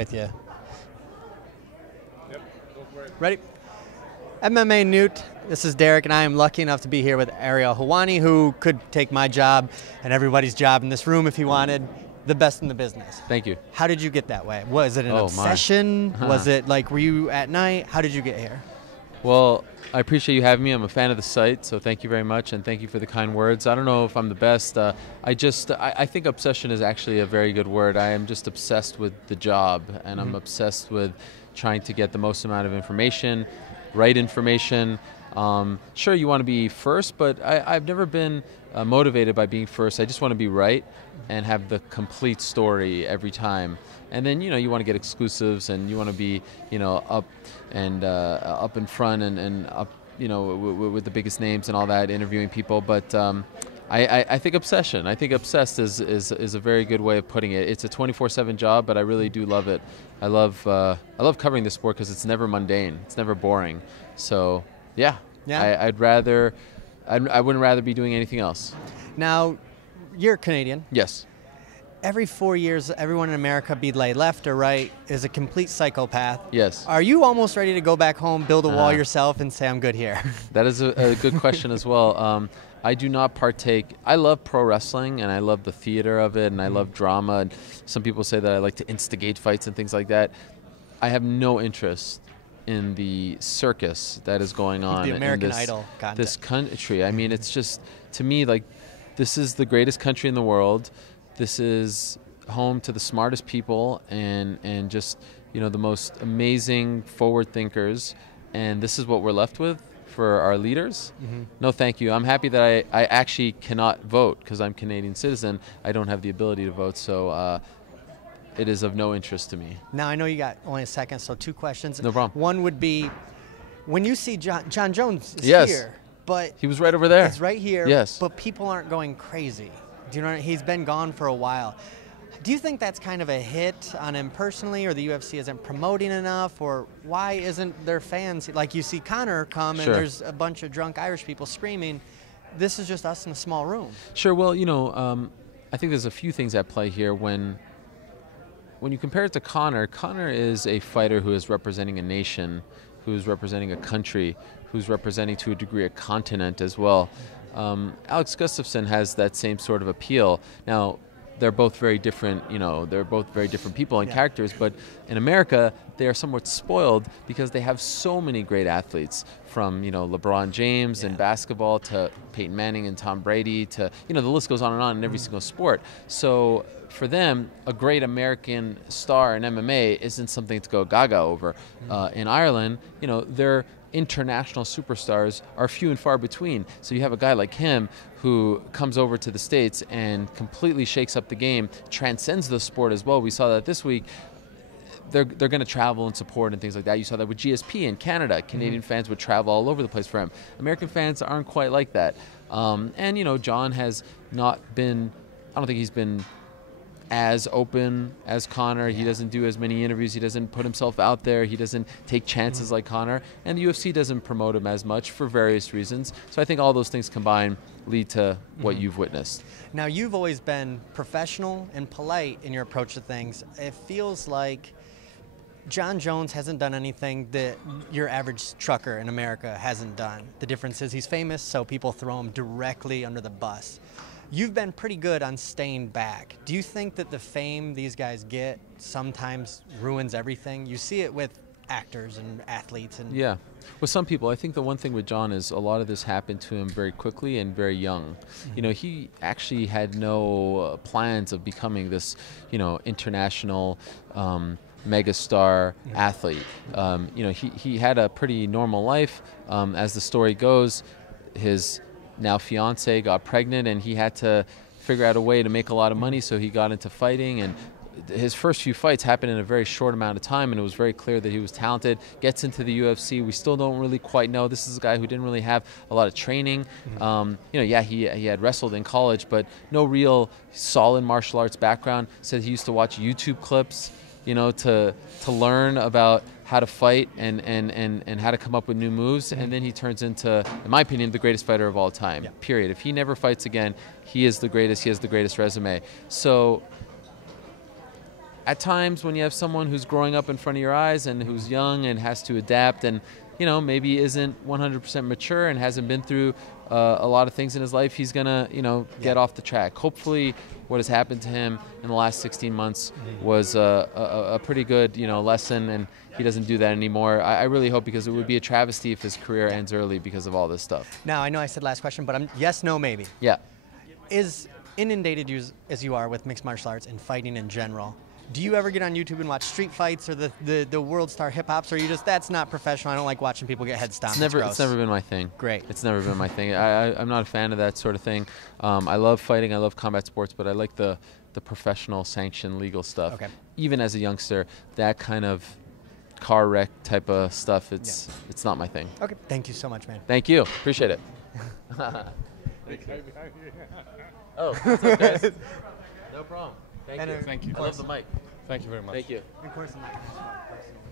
with you. Yep, go for it. Ready? MMAnytt. This is Derek, and I am lucky enough to be here with Ariel Helwani, who could take my job and everybody's job in this room if he wanted. The best in the business. Thank you. How did you get that way? Was it an obsession? Was it like, were you at night? How did you get here? Well, I appreciate you having me. I'm a fan of the site, so thank you very much, and thank you for the kind words. I don't know if I'm the best. I think obsession is actually a very good word. I am just obsessed with the job, and I'm obsessed with trying to get the most amount of information, right information. Sure, you want to be first, but I've never been motivated by being first. I just want to be right and have the complete story every time. And then, you want to get exclusives, and you want to be, up in front and up, with the biggest names and all that, interviewing people. But I think obsession. I think obsessed is a very good way of putting it. It's a 24/7 job, but I really do love it. I love covering the sport because it's never mundane. It's never boring. So yeah. I wouldn't rather be doing anything else. Now, you're Canadian. Yes. Every 4 years, everyone in America, be they left or right, is a complete psychopath. Yes. Are you almost ready to go back home, build a wall yourself, and say, I'm good here? That is a good question as well. I do not partake. I love pro wrestling, and I love the theater of it, and I love drama. And some people say that I like to instigate fights and things like that. I have no interest in the circus that is going on the American in Idol content. This country. I mean, it's just, to me, like, this is the greatest country in the world. This is home to the smartest people and just, the most amazing forward thinkers. And this is what we're left with for our leaders. No, thank you. I'm happy that I actually cannot vote because I'm a Canadian citizen. I don't have the ability to vote. So it is of no interest to me. Now, I know you got only a second, so 2 questions. No problem. One would be, when you see John Jones is here, but he was right over there. It's right here, yes. But people aren't going crazy. Do you know? He's been gone for a while. Do you think that's kind of a hit on him personally, or the UFC isn't promoting enough, or why isn't there fans? Like, you see Conor come and there's a bunch of drunk Irish people screaming. This is just us in a small room. Sure. Well, I think there's a few things at play here. When you compare it to Conor is a fighter who is representing a nation, who's representing a country, who's representing to a degree a continent as well. Alex Gustafsson has that same sort of appeal. Now, they're both very different, they're both very different people and characters, but in America, they are somewhat spoiled because they have so many great athletes, from, LeBron James in basketball to Peyton Manning and Tom Brady to, the list goes on and on in every single sport. So for them, a great American star in MMA isn't something to go gaga over. In Ireland, their international superstars are few and far between. So you have a guy like him who comes over to the States and completely shakes up the game, transcends the sport as well. We saw that this week. They're going to travel and support and things like that. You saw that with GSP in Canada. Canadian fans would travel all over the place for him. American fans aren't quite like that. And, John has not been, I don't think he's been as open as Conor. He doesn't do as many interviews. He doesn't put himself out there. He doesn't take chances like Conor. And the UFC doesn't promote him as much for various reasons. So I think all those things combined lead to what you've witnessed. Now, you've always been professional and polite in your approach to things. It feels like John Jones hasn't done anything that your average trucker in America hasn't done. The difference is he's famous, so people throw him directly under the bus. You've been pretty good on staying back. Do you think that the fame these guys get sometimes ruins everything? You see it with actors and athletes. And yeah. With some people, I think the one thing with John is a lot of this happened to him very quickly and very young. He actually had no plans of becoming this, international megastar athlete. He had a pretty normal life. As the story goes, his now fiance got pregnant, and he had to figure out a way to make a lot of money, so he got into fighting, and his first few fights happened in a very short amount of time, and it was very clear that he was talented. Gets into the UFC. We still don't really quite know. This is a guy who didn't really have a lot of training. He had wrestled in college, but no real solid martial arts background. Said he used to watch YouTube clips, to learn about how to fight and how to come up with new moves. And then he turns into, in my opinion, the greatest fighter of all time, period. If he never fights again, he is the greatest. He has the greatest resume. So at times when you have someone who's growing up in front of your eyes and who's young and has to adapt and, you know, maybe isn't 100% mature and hasn't been through a lot of things in his life, he's going to, you know, get off the track. Hopefully what has happened to him in the last 16 months was a pretty good, you know, lesson, and he doesn't do that anymore. I really hope, because it would be a travesty if his career ends early because of all this stuff. Now, I know I said last question, but I'm yes, no, maybe. Yeah. Is inundated as you are with mixed martial arts and fighting in general, do you ever get on YouTube and watch street fights or the world star hip hops, or are you just, that's not professional, I don't like watching people get head stomped? It's never been my thing. Great. It's never been my thing. I'm not a fan of that sort of thing. I love fighting, I love combat sports, but I like the professional, sanctioned, legal stuff. Okay. Even as a youngster, that kind of car wreck type of stuff, it's not my thing. Okay. Thank you so much, man. Thank you. Appreciate it. Oh, what's up, guys? No problem. Thank you. Thank you. I love the mic. Thank you very much. Thank you. Of course, I'm not going to ask you personally.